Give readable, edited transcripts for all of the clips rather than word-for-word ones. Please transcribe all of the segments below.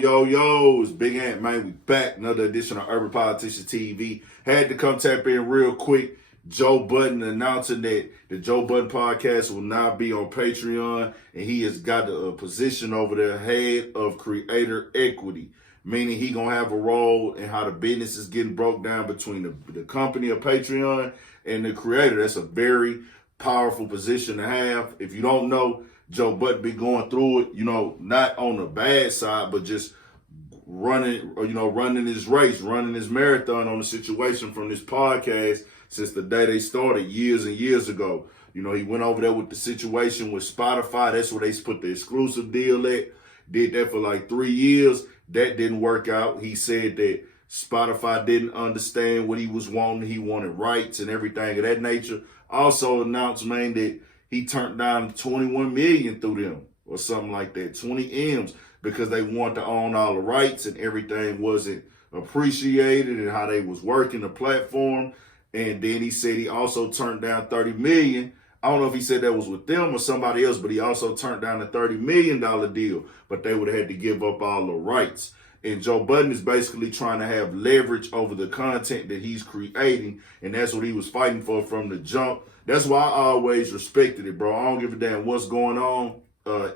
Yo, it's Big Ant, man. We back. Another edition of Urban Politician TV. Had to come tap in real quick. Joe Budden announcing that the Joe Budden podcast will now be on Patreon, and he has got a position over there, head of creator equity, meaning he gonna have a role in how the business is getting broke down between the company of Patreon and the creator. That's a very powerful position to have. If you don't know, Joe Budden be going through it, not on the bad side, but just running his race, running his marathon on the situation from this podcast since the day they started years and years ago. He went over there with the situation with Spotify. That's where they put the exclusive deal at. Did that for like 3 years. That didn't work out. He said that Spotify didn't understand what he was wanting. He wanted rights and everything of that nature. Also announced, man, that he turned down 21 million through them or something like that, 20 M's, because they want to own all the rights and everything wasn't appreciated and how they was working the platform. And then he said he also turned down 30 million. I don't know if he said that was with them or somebody else, but he also turned down a $30 million deal, but they would have had to give up all the rights. And Joe Budden is basically trying to have leverage over the content that he's creating, and that's what he was fighting for from the jump. That's why I always respected it, bro. I don't give a damn what's going on.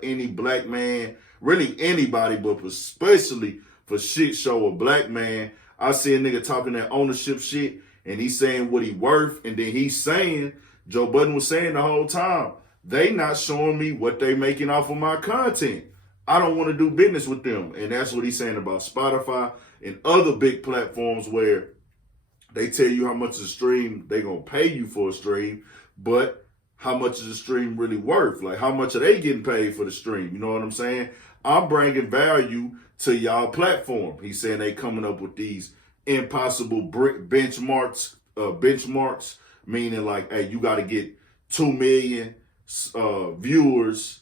Any black man, really anybody, but especially for shit show a black man. I see a nigga talking that ownership shit, and he's saying what he worth, and then he's saying, Joe Budden was saying the whole time, they not showing me what they making off of my content. I don't want to do business with them. And that's what he's saying about Spotify and other big platforms where they tell you how much a stream, they going to pay you for a stream, but how much is the stream really worth? Like, how much are they getting paid for the stream? You know what I'm saying? I'm bringing value to y'all platform. He's saying they coming up with these impossible benchmarks, meaning like, hey, you got to get 2 million viewers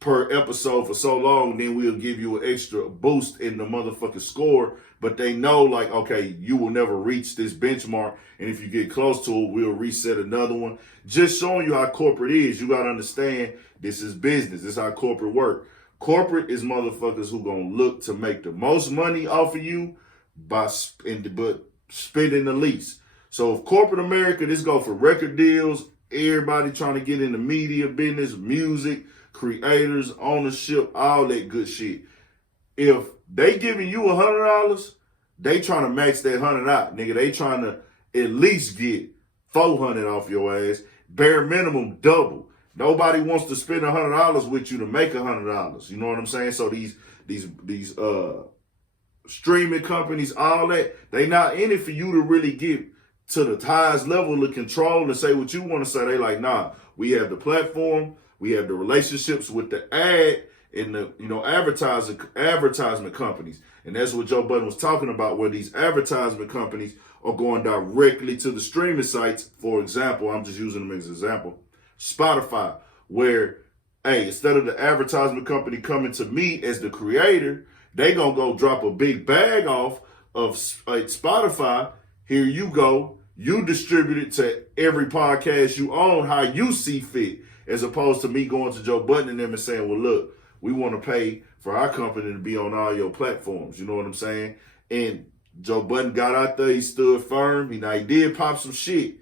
per episode for so long, then we'll give you an extra boost in the motherfucking score. But they know, like, okay, you will never reach this benchmark, and if you get close to it, we'll reset another one. Just showing you how corporate is. You got to understand, this is business. This is how corporate work. Corporate is motherfuckers who gonna look to make the most money off of you but spending the least. So if corporate America, this go for record deals, everybody trying to get in the media business, music, creators, ownership, all that good shit. If they giving you $100, they trying to max that 100 out, nigga. They trying to at least get 400 off your ass, bare minimum double. Nobody wants to spend $100 with you to make $100. You know what I'm saying? So these streaming companies, all that, they not in it for you to really get to the highest level of control and say what you want to say. They like, nah, we have the platform. We have the relationships with the ad and the advertisement companies. And that's what Joe Budden was talking about, where these advertisement companies are going directly to the streaming sites. For example, I'm just using them as an example, Spotify, where, hey, instead of the advertisement company coming to me as the creator, they gonna go drop a big bag off of Spotify. Here you go. You distribute it to every podcast you own how you see fit, as opposed to me going to Joe Budden and them and saying, well, look, we want to pay for our company to be on all your platforms. You know what I'm saying? And Joe Budden got out there. He stood firm. He did pop some shit.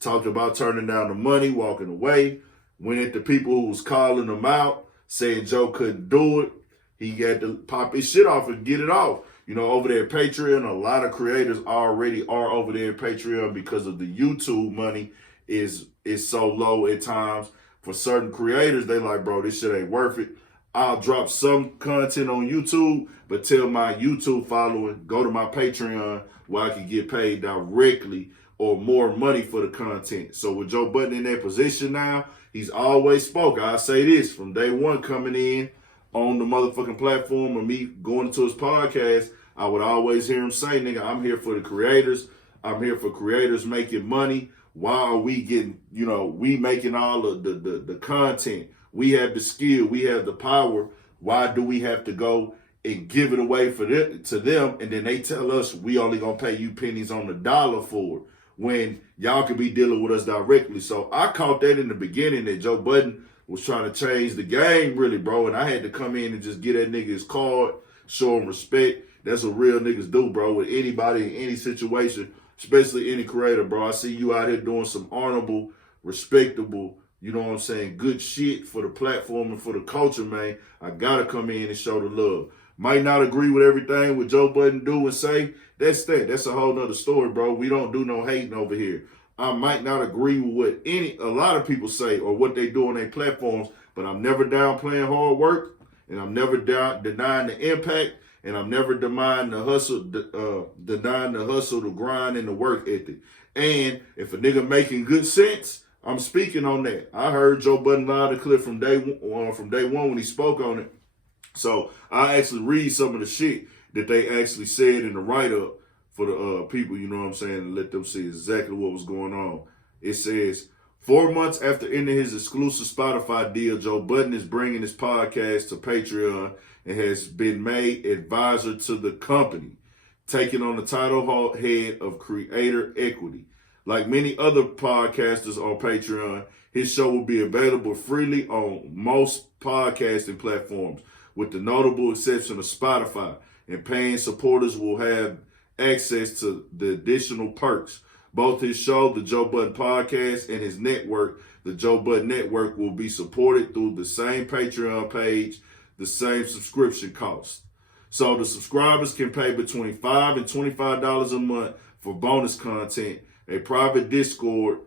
Talked about turning down the money, walking away. Went at the people who was calling him out, saying Joe couldn't do it. He had to pop his shit off and get it off. Over there at Patreon, a lot of creators already are over there at Patreon because of the YouTube money is so low at times. For certain creators, they like, bro, this shit ain't worth it. I'll drop some content on YouTube, but tell my YouTube following, go to my Patreon where I can get paid directly or more money for the content. So with Joe Budden in that position now, he's always spoke. I say this from day one coming in on the motherfucking platform of me going into his podcast, I would always hear him say, nigga, I'm here for the creators. I'm here for creators making money. Why are we getting, we making all of the content? We have the skill. We have the power. Why do we have to go and give it away to them? And then they tell us we only going to pay you pennies on the dollar for it when y'all could be dealing with us directly. So I caught that in the beginning that Joe Budden was trying to change the game, really, bro. And I had to come in and just get that nigga his card, show them respect. That's what real niggas do, bro, with anybody in any situation, especially any creator, bro. I see you out here doing some honorable, respectable, you know what I'm saying, good shit for the platform and for the culture, man. I gotta come in and show the love. Might not agree with everything what Joe Budden do and say. That's that. That's a whole nother story, bro. We don't do no hating over here. I might not agree with what a lot of people say or what they do on their platforms, but I'm never downplaying hard work, and I'm never denying the impact, and I'm never denying the hustle, the grind, and the work ethic. And if a nigga making good sense, I'm speaking on that. I heard Joe Budden loud and clear from day one when he spoke on it. So I actually read some of the shit that they actually said in the write-up for the people, you know what I'm saying, and let them see exactly what was going on. It says, 4 months after ending his exclusive Spotify deal, Joe Budden is bringing his podcast to Patreon and has been made advisor to the company, taking on the title head of creator equity. Like many other podcasters on Patreon, his show will be available freely on most podcasting platforms, with the notable exception of Spotify, and paying supporters will have access to the additional perks. Both his show, the Joe Budden Podcast, and his network, the Joe Budden Network, will be supported through the same Patreon page, the same subscription cost. So the subscribers can pay between $5 and $25 a month for bonus content, a private Discord,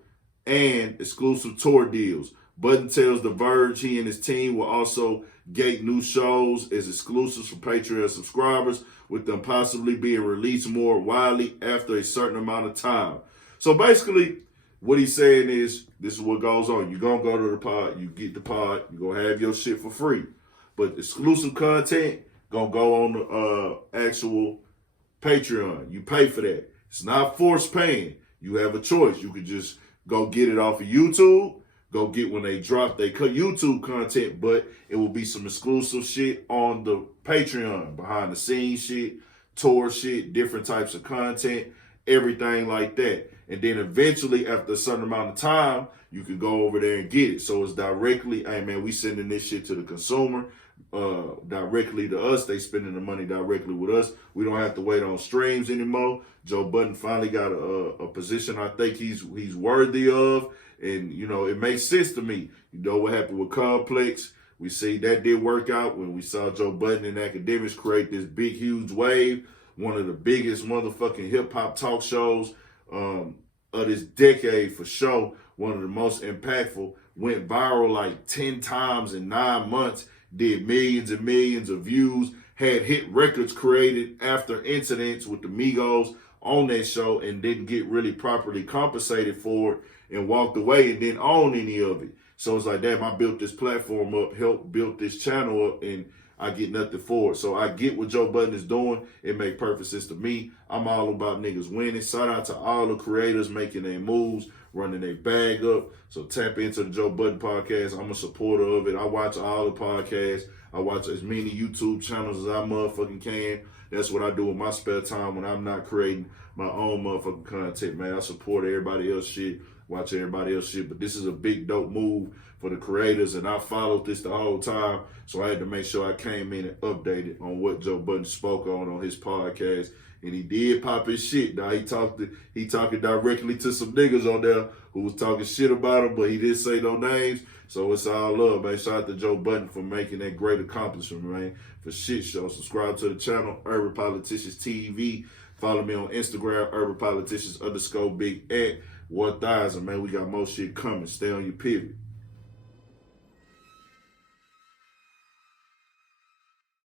and exclusive tour deals. Budden tells The Verge he and his team will also gate new shows as exclusives for Patreon subscribers, with them possibly being released more widely after a certain amount of time. So basically, what he's saying is, this is what goes on. You're going to go to the pod, you get the pod, you're going to have your shit for free. But exclusive content going to go on the actual Patreon. You pay for that. It's not forced paying. You have a choice. You could just go get it off of YouTube, go get when they drop their YouTube content, but it will be some exclusive shit on the Patreon, behind the scenes shit, tour shit, different types of content, everything like that. And then eventually, after a certain amount of time, you can go over there and get it. So it's directly, hey man, we sending this shit to the consumer, directly to us. They spending the money directly with us. We don't have to wait on streams anymore. Joe Budden finally got a position I think he's worthy of. And, you know, it makes sense to me. You know what happened with Complex? We see that did work out when we saw Joe Budden and Academics create this big, huge wave. One of the biggest motherfucking hip-hop talk shows of this decade for sure. One of the most impactful. Went viral like 10 times in 9 months. Did millions and millions of views. Had hit records created after incidents with the Migos on that show and didn't get really properly compensated for it and walked away and didn't own any of it. So it's like, damn, I built this platform up, helped build this channel up, and I get nothing for it. So I get what Joe Budden is doing. It makes perfect sense to me. I'm all about niggas winning. Shout out to all the creators making their moves, running their bag up. So tap into the Joe Budden podcast. I'm a supporter of it. I watch all the podcasts. I watch as many YouTube channels as I motherfucking can. That's what I do in my spare time when I'm not creating my own motherfucking content, man. I support everybody else shit, watch everybody else shit. But this is a big dope move for the creators, and I followed this the whole time. So I had to make sure I came in and updated on what Joe Budden spoke on his podcast. And he did pop his shit. Now he talking directly to some niggas on there who was talking shit about him, but he didn't say no names. So it's all love, man. Shout out to Joe Budden for making that great accomplishment, man. For shit show. Subscribe to the channel, Urban Politicians TV. Follow me on Instagram, UrbanPoliticians_Big at 1000, man. We got more shit coming. Stay on your pivot.